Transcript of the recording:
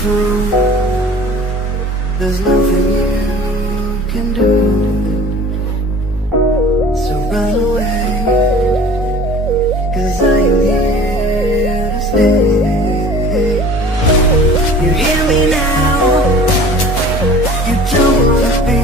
from. There's nothing you can do, so run away, 'cause I am here to stay. You hear me now, you don't wanna be